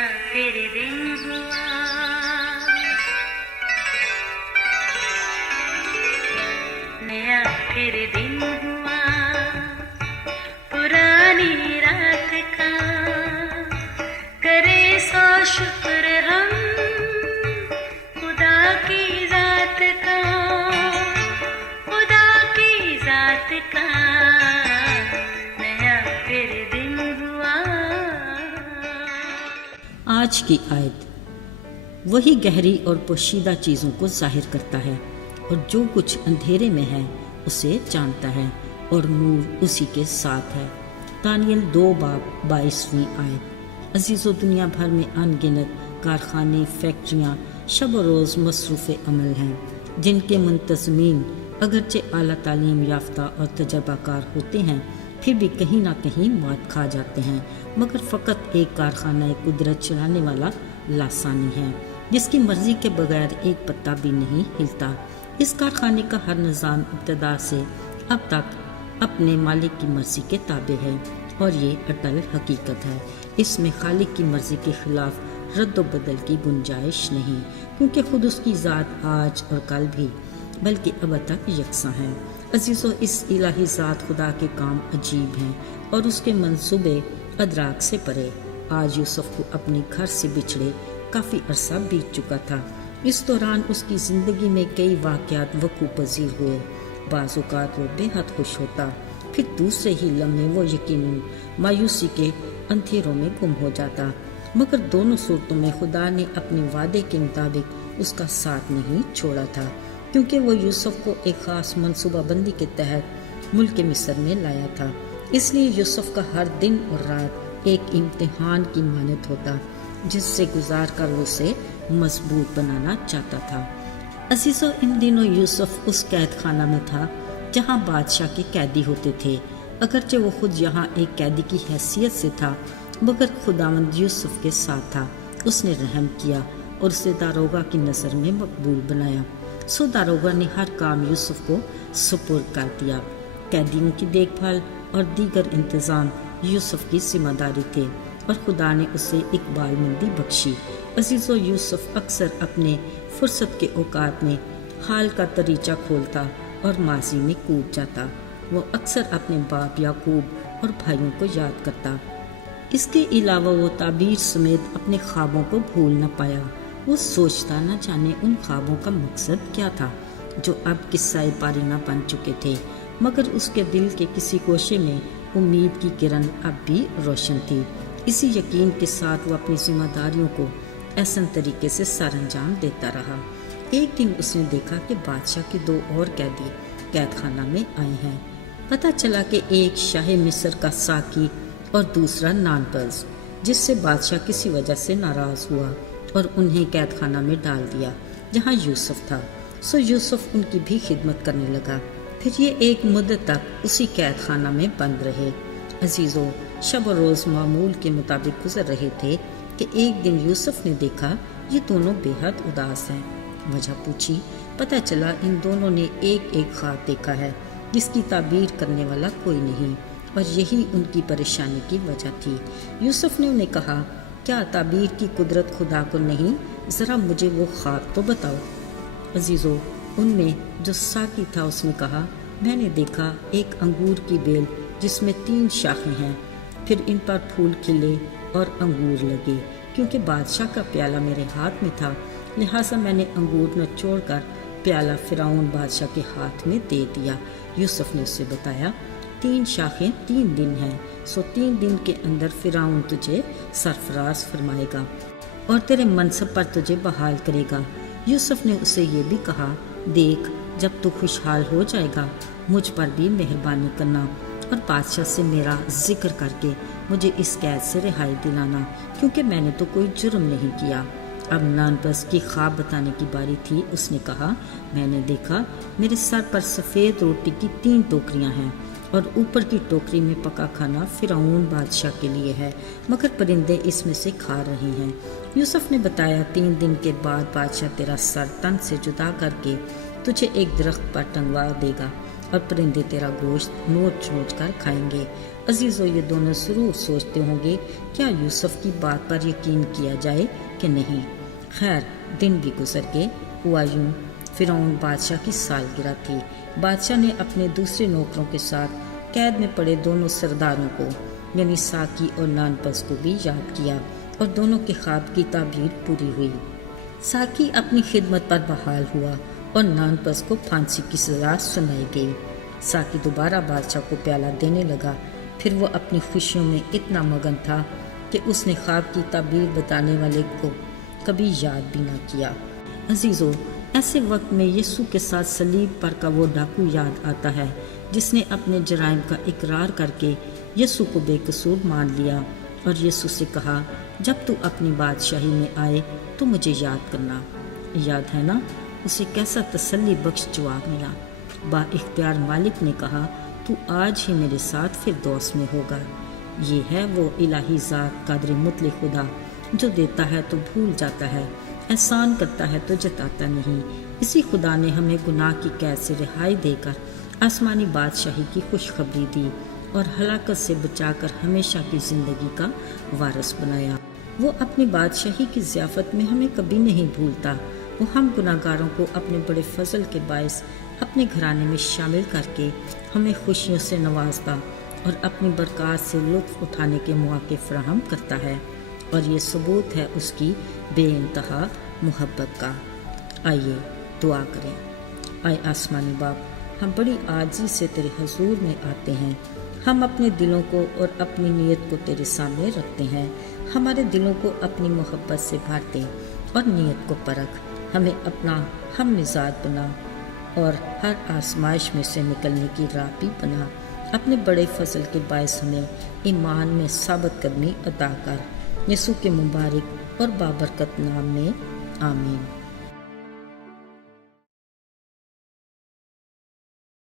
नया फिर दिन हुआ, नया फिर दिन हुआ, पुरानी रात का करे सो शुक्र हम खुदा की जात का, खुदा की जात का नया फिर दिन हुआ। आज की आयत वही गहरी और पोशीदा चीज़ों को जाहिर करता है और जो कुछ अंधेरे में है उसे जानता है और नूर उसी के साथ है। दानियल 2:22 आयत। अजीज़ों, दुनिया भर में अनगिनत कारखाने, फैक्ट्रियाँ शब व रोज़ मसरूफ़ अमल हैं, जिनके मुंतज़मीन अगरचे आला तालीम याफ्ता और तजर्बाकार होते हैं, फिर भी कहीं ना कहीं मात खा जाते हैं। मगर फ़कत एक कारखाना कुदरत चलाने वाला लासानी है, जिसकी मर्ज़ी के बगैर एक पत्ता भी नहीं हिलता। इस कारखाने का हर निज़ाम इब्तदा से अब तक अपने मालिक की मर्ज़ी के ताबे है और ये अटल हकीकत है। इसमें खालिक की मर्ज़ी के ख़िलाफ़ रद्द बदल की गुंजाइश नहीं, क्योंकि खुद उसकी ज़ात आज और कल भी बल्कि अब तक यकसा है। अजीज़ों, इस इलाही ज़ात खुदा के काम अजीब हैं और उसके मंसूबे अदराक से परे। आज यूसुफ को अपने घर से बिछड़े काफ़ी अरसा बीत चुका था। इस दौरान उसकी ज़िंदगी में कई वाक़यात वक़ूअ पज़ीर हुए। बाज़ औक़ात वो बेहद खुश होता, फिर दूसरे ही लम्हे वो यकीनन मायूसी के अंधेरों में गुम हो जाता। मगर दोनों सूरतों में खुदा ने अपने वादे के मुताबिक उसका साथ नहीं छोड़ा था, क्योंकि वो यूसुफ को एक ख़ास मनसूबाबंदी के तहत मुल्क मिस्र में लाया था। इसलिए यूसुफ का हर दिन और रात एक इम्तिहान की मानत होता, जिससे गुजार कर वो उसे मजबूत बनाना चाहता था। अजीज़ों, इन दिनों यूसुफ उस कैद खाना में था जहाँ बादशाह के कैदी होते थे। अगरचे वो खुद यहाँ एक कैदी की हैसियत से था, मगर खुदावंद यूसुफ के साथ था। उसने रहम किया और उसे दारोगा की नज़र में मकबूल बनाया। सो दारोगा ने हर काम यूसुफ को सुपुर्द कर दिया। कैदियों की देखभाल और दीगर इंतज़ाम यूसुफ की जिम्मेदारी थे और खुदा ने उसे इकबालमंदी बख्शी। अजीज़ों, यूसुफ अक्सर अपने फुर्सत के औकात में हाल का तरीचा खोलता और माजी में कूद जाता। वो अक्सर अपने बाप याकूब और भाइयों को याद करता। इसके अलावा वो ताबीर समेत अपने ख्वाबों को भूल न पाया। वो सोचता न जाने उन ख्वाबों का मकसद क्या था, जो अब किस्सा पारीना बन चुके थे। मगर उसके दिल के किसी गोशे में उम्मीद की किरण अब भी रोशन थी। इसी यकीन के साथ वो अपनी जिम्मेदारियों को ऐसा तरीके से सरअंजाम देता रहा। एक दिन उसने देखा कि बादशाह के 2 और कैदी कैद खाना में आए हैं। पता चला कि एक शाह मिस्र का साकी और दूसरा नानपल्स, जिससे बादशाह किसी वजह से नाराज़ हुआ और उन्हें कैद खाना में डाल दिया जहाँ यूसुफ था। सो यूसुफ उनकी भी खिदमत करने लगा। फिर ये एक मुद्दत तक उसी कैद खाना में बंद रहे। अजीज़ों, शब और रोज़ मामूल के मुताबिक गुजर रहे थे कि एक दिन यूसुफ ने देखा ये दोनों बेहद उदास हैं। वजह पूछी, पता चला इन दोनों ने एक एक ख्वाब देखा है जिसकी ताबीर करने वाला कोई नहीं, और यही उनकी परेशानी की वजह थी। यूसुफ ने उन्हें कहा, क्या ताबीर की कुदरत खुदा को नहीं? ज़रा मुझे वो ख्वाब तो बताओ। अजीज़ों, उनमें जो साकी था उसने कहा, मैंने देखा एक अंगूर की बेल जिसमें 3 शाखें हैं, फिर इन पर फूल खिले और अंगूर लगे। क्योंकि बादशाह का प्याला मेरे हाथ में था, लिहाजा मैंने अंगूर निचोड़ कर प्याला फिरौन बादशाह के हाथ में दे दिया। यूसुफ ने उससे बताया, 3 शाखें 3 दिन हैं, सो 3 दिन के अंदर फिरौन तुझे सरफराज फरमाएगा और तेरे मनसब पर तुझे बहाल करेगा। यूसुफ ने उसे ये भी कहा, देख, जब तू खुशहाल हो जाएगा मुझ पर भी मेहरबानी करना और बादशाह से मेरा जिक्र करके मुझे इस कैद से रिहाई दिलाना, क्योंकि मैंने तो कोई जुर्म नहीं किया। अब नानपस की ख्वाब बताने की बारी थी। उसने कहा, मैंने देखा मेरे सर पर सफ़ेद रोटी की 3 टोकरियां हैं और ऊपर की टोकरी में पका खाना फिरौन बादशाह के लिए है, मगर परिंदे इसमें से खा रहे हैं। यूसुफ ने बताया, 3 दिन के बाद बादशाह तेरा सर तन से जुदा करके तुझे एक दरख्त पर टंगवा देगा। اور پرندے تیرا گوشت نوچ نوچ کر کھائیں گے۔ عزیزو، یہ دونوں ضرور سوچتے ہوں گے کیا یوسف کی بات پر یقین کیا جائے کہ نہیں۔ خیر، دن بھی گزر گئے۔ ہوا یوں، فرعون بادشاہ کی سالگرہ تھی۔ بادشاہ نے اپنے دوسرے نوکروں کے ساتھ قید میں پڑے دونوں سرداروں کو یعنی ساقی اور نانپس کو بھی یاد کیا اور دونوں کے خواب کی تعبیر پوری ہوئی۔ ساقی اپنی خدمت پر بحال ہوا اور نانپس کو پھانسی کی سزا سنائی گئی۔ ساقی دوبارہ بادشاہ کو پیالہ دینے لگا، پھر وہ اپنی خوشیوں میں اتنا مگن تھا کہ اس نے خواب کی تعبیر بتانے والے کو کبھی یاد بھی نہ کیا۔ عزیزو، ایسے وقت میں یسوع کے ساتھ صلیب پر کا وہ ڈاکو یاد آتا ہے جس نے اپنے جرائم کا اقرار کر کے یسوع کو بے قصور مان لیا اور یسوع سے کہا، جب تو اپنی بادشاہی میں آئے تو مجھے یاد کرنا۔ یاد ہے نا اسے کیسا تسلی بخش جواب ملا۔ با اختیار مالک نے کہا، تو آج ہی میرے ساتھ فردوس میں ہوگا۔ یہ ہے وہ الہی ذات قادر مطلق خدا جو دیتا ہے تو بھول جاتا ہے، احسان کرتا ہے تو جتاتا نہیں۔ اسی خدا نے ہمیں گناہ کی قید سے رہائی دے کر آسمانی بادشاہی کی خوشخبری دی اور ہلاکت سے بچا کر ہمیشہ کی زندگی کا وارث بنایا۔ وہ اپنی بادشاہی کی ضیافت میں ہمیں کبھی نہیں بھولتا۔ وہ ہم گناہگاروں کو اپنے بڑے فضل کے باعث اپنے گھرانے میں شامل کر کے ہمیں خوشیوں سے نوازتا اور اپنی برکات سے لطف اٹھانے کے مواقع فراہم کرتا ہے، اور یہ ثبوت ہے اس کی بے انتہا محبت کا۔ آئیے دعا کریں۔ اے آسمانی باپ، ہم بڑی عاجزی سے تیرے حضور میں آتے ہیں۔ ہم اپنے دلوں کو اور اپنی نیت کو تیرے سامنے رکھتے ہیں۔ ہمارے دلوں کو اپنی محبت سے بھر دے اور نیت کو پرکھ۔ ہمیں اپنا ہم مزاج بنا اور ہر آزمائش میں سے نکلنے کی راہ بھی بنا۔ اپنے بڑے فضل کے باعث ہمیں ایمان میں ثابت قدمی عطا کر۔ یسوع کے مبارک اور بابرکت نام میں آمین۔